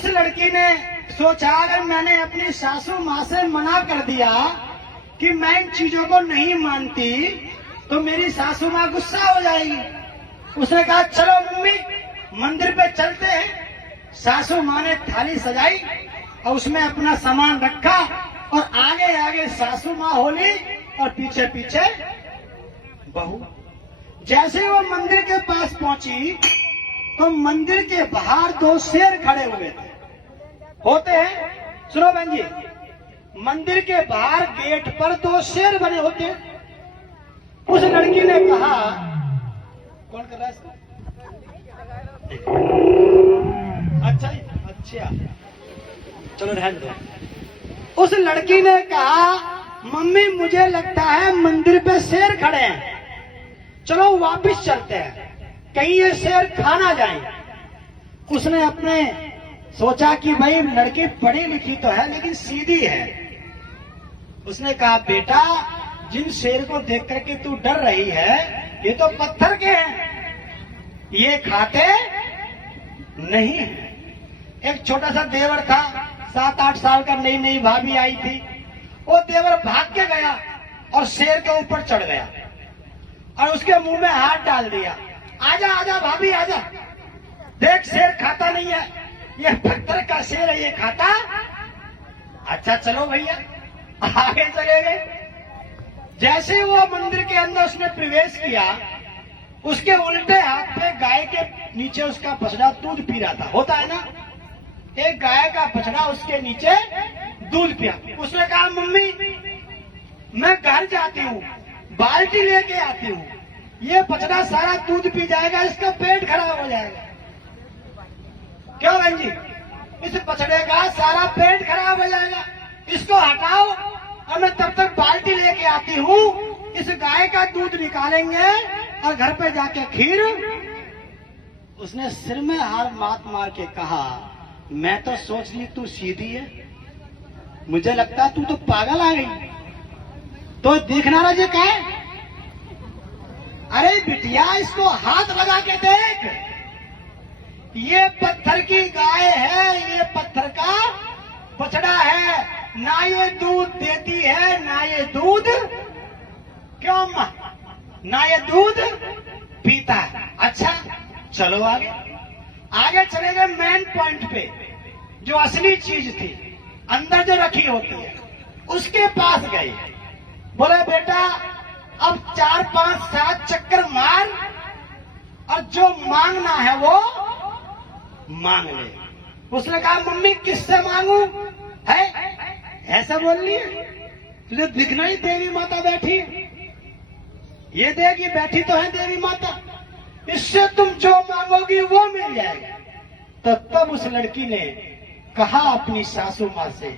उस लड़की ने सोचा अगर मैंने अपनी सासू माँ से मना कर दिया कि मैं इन चीजों को नहीं मानती तो मेरी सासू माँ गुस्सा हो जाएगी। उसने कहा चलो मम्मी मंदिर पे चलते हैं। सासू माँ ने थाली सजाई और उसमें अपना सामान रखा और आगे आगे सासू माँ होली और पीछे पीछे बहू। जैसे वो मंदिर के पास पहुंची तो मंदिर के बाहर दो शेर खड़े हुए थे। होते हैं, सुनो बहन जी, मंदिर के बाहर गेट पर दो शेर बने होते हैं। उस लड़की ने कहा, कौन कर रहा है इसको? अच्छा चलो रहने दो। उस लड़की ने कहा मम्मी मुझे लगता है मंदिर पे शेर खड़े हैं, चलो वापस चलते हैं, कहीं ये शेर खा ना जाए। उसने अपने सोचा कि भाई लड़की पढ़ी लिखी तो है लेकिन सीधी है। उसने कहा बेटा जिन शेर को देख करके तू डर रही है ये तो पत्थर के हैं, ये खाते नहीं है। एक छोटा सा देवर था, 7-8 साल का, नई नई भाभी आई थी। वो देवर भाग के गया और शेर के ऊपर चढ़ गया और उसके मुंह में हाथ डाल दिया। आजा आजा भाभी आजा, देख शेर खाता नहीं है, ये पत्थर का शेर है, ये खाता। अच्छा चलो भैया, आगे चले गए। जैसे वो मंदिर के अंदर उसने प्रवेश किया, उसके उल्टे हाथ पे गाय के नीचे उसका बछड़ा दूध पी रहा था। होता है ना, एक गाय का बछड़ा उसके नीचे दूध पिया। उसने कहा मम्मी मैं घर जाती हूँ, बाल्टी लेके आती हूँ, ये बछड़ा सारा दूध पी जाएगा, इसका पेट खराब हो जाएगा। क्यों बहन जी? इस बछड़े का सारा पेट खराब हो जाएगा, इसको हटाओ और मैं तब तक बाल्टी लेके आती हूँ, इस गाय का दूध निकालेंगे और घर पे जाके खीर। उसने सिर में हाथ मार के कहा मैं तो सोच ली तू सीधी है, मुझे लगता तू तो पागल आ गई। तो देखना रहा क्या है? अरे बिटिया इसको हाथ लगा के देख, ये पत्थर की गाय है, ये पत्थर का बछड़ा है, ना ये दूध देती है ना ये दूध, क्यों मां, ना ये दूध पीता है। अच्छा चलो आगे। आगे चले गए मेन पॉइंट पे, जो असली चीज थी अंदर जो रखी होती है, उसके पास गए। बोले बेटा अब 4-5-7 चक्कर मार और जो मांगना है वो मांग ले। उसने कहा मम्मी किससे मांगू है? ऐसा बोल रही है, तुझे दिखना ही देवी माता बैठी है, ये देगी बैठी तो है देवी माता, इससे तुम जो मांगोगी वो मिल जाएगा। तो तब उस लड़की ने कहा अपनी सासू माँ से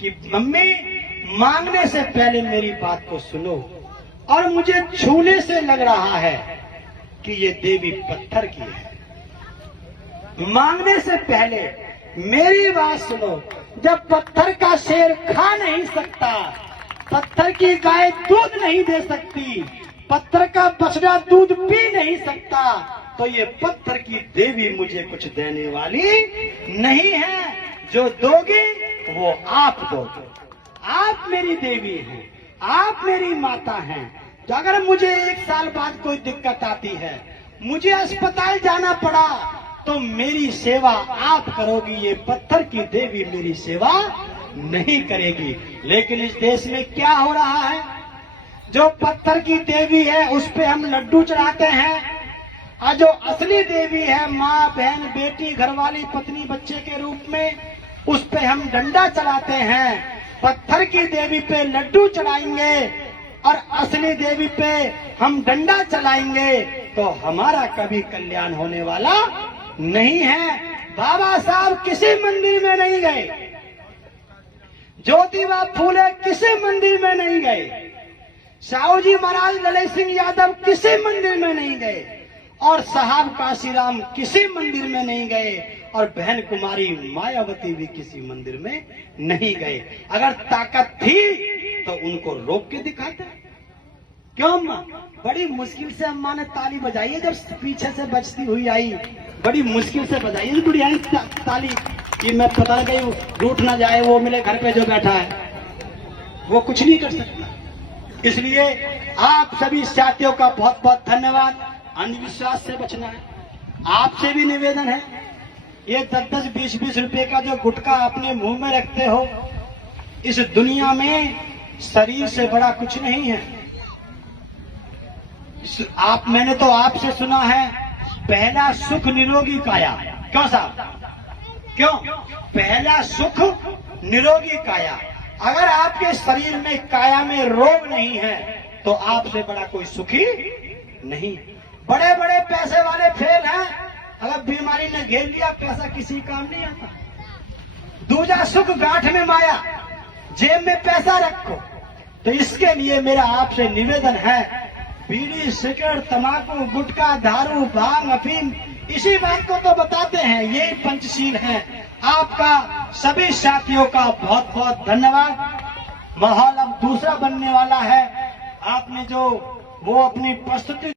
कि मम्मी मांगने से पहले मेरी बात को सुनो, और मुझे छूने से लग रहा है कि ये देवी पत्थर की है। मांगने से पहले मेरी बात सुनो, जब पत्थर का शेर खा नहीं सकता, पत्थर की गाय दूध नहीं दे सकती, पत्थर का बछड़ा दूध पी नहीं सकता, तो ये पत्थर की देवी मुझे कुछ देने वाली नहीं है। जो दोगी वो आप दोगे, आप मेरी देवी हैं, आप मेरी माता हैं। तो अगर मुझे 1 साल बाद कोई दिक्कत आती है, मुझे अस्पताल जाना पड़ा, तो मेरी सेवा आप करोगी, ये पत्थर की देवी मेरी सेवा नहीं करेगी। लेकिन इस देश में क्या हो रहा है, जो पत्थर की देवी है उस पे हम लड्डू चढ़ाते हैं, और जो असली देवी है माँ बहन बेटी घरवाली पत्नी बच्चे के रूप में, उस पे हम डंडा चलाते हैं। पत्थर की देवी पे लड्डू चढ़ाएंगे और असली देवी पे हम डंडा चलाएंगे, तो हमारा कभी कल्याण होने वाला नहीं है। बाबा साहब किसी मंदिर में नहीं गए, ज्योतिबा फूले किसी मंदिर में नहीं गए, साहू जी महाराज ललित सिंह यादव किसी मंदिर में नहीं गए, और साहब काशीराम किसी मंदिर में नहीं गए, और बहन कुमारी मायावती भी किसी मंदिर में नहीं गए। अगर ताकत थी तो उनको रोक के दिखाते। क्यों अम्मा? बड़ी मुश्किल से अम्मा ने ताली बजाई है, जब पीछे से बजती हुई आई, बड़ी मुश्किल से बजाई है बुढ़िया ताली। कि मैं पता नहीं रूठ ना जाए वो मेरे घर पे जो बैठा है, वो कुछ नहीं कर सकता। इसलिए आप सभी साथियों का बहुत बहुत धन्यवाद। अंधविश्वास से बचना है। आपसे भी निवेदन है, ये 10-10, 20-20 रुपए का जो गुटखा अपने मुंह में रखते हो, इस दुनिया में शरीर से बड़ा कुछ नहीं है। मैंने तो आपसे सुना है, पहला सुख निरोगी काया। क्यों साहब? क्यों? पहला सुख निरोगी काया। अगर आपके शरीर में, काया में रोग नहीं है, तो आपसे बड़ा कोई सुखी नहीं। बड़े बड़े पैसे वाले फेल हैं, अगर बीमारी ने घेर लिया, पैसा किसी काम नहीं आता। दूजा सुख गांठ में माया, जेब में पैसा रखो। तो इसके लिए मेरा आपसे निवेदन है, बीड़ी, सिगरेट, तंबाकू, गुटखा, दारू, भांग, अफीम, इसी बात को तो बताते हैं, ये पंचशील है। आपका सभी साथियों का बहुत बहुत धन्यवाद। माहौल अब दूसरा बनने वाला है। आपने जो वो अपनी प्रस्तुति